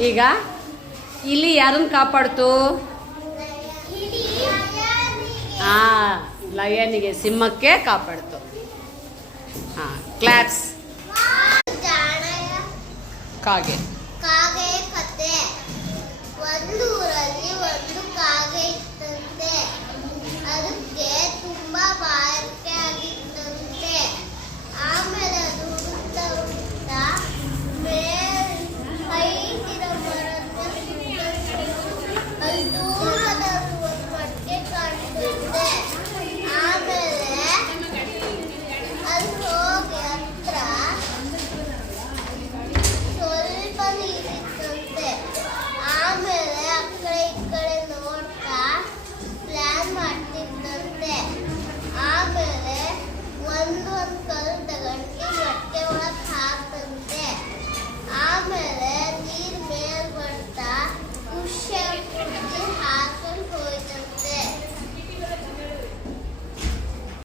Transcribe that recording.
ಈಗ ಇಲ್ಲಿ ಯಾರನ್ನು ಕಾಪಾಡ್ತು? ಹಾ ಲಯನಿಗೆ. ಸಿಂಹಕ್ಕೆ ಕಾಪಾಡ್ತು. ಹಾ ಕ್ಲಾಪ್ಸ್. ಕಾಗೆ.